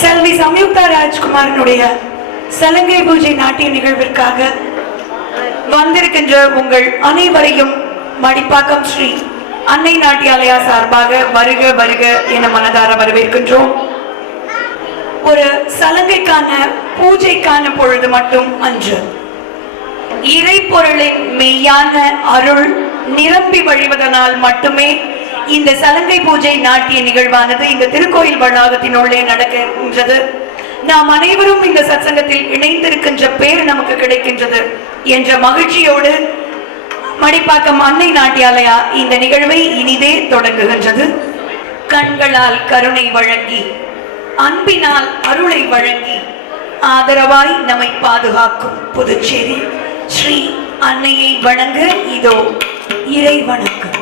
செல்வி சம்யுக்தா ராஜ்குமாரனுடைய சலங்கை பூஜை நாட்டிய நிகழ்விற்காக வந்திருக்கின்ற உங்கள் அனைவரையும் மடிப்பாக்கம் ஸ்ரீ அன்னை நாட்டியாலயா சார்பாக வருக வருக என மனதார வரவேற்கின்றோம். ஒரு சலங்கைக்கான பூஜைக்கான பொழுது மட்டும் அன்று இறை பொருளின் மெய்யான அருள் நிரம்பி வழிவதனால் மட்டுமே இந்த சலங்கை பூஜை நாட்டிய நிகழ்வானது இந்த திருக்கோயில் வளாகத்தினுள்ளே நடக்கின்றது. நாம் அனைவரும் இந்த சத்சங்கத்தில் இணைந்திருக்கின்ற பேர் நமக்கு கிடைக்கின்றது என்ற மகிழ்ச்சியோடு மடிப்பாக்கம் அன்னை நாட்டியாலயா இந்த நிகழ்வை இனிதே தொடங்குகின்றது. கண்களால் கருணை வழங்கி அன்பினால் அருளை வழங்கி ஆதரவாய் நம்மை பாதுகாக்கும் புதுச்சேரி ஸ்ரீ அன்னையை வணங்க இதோ இறை வணக்கம்.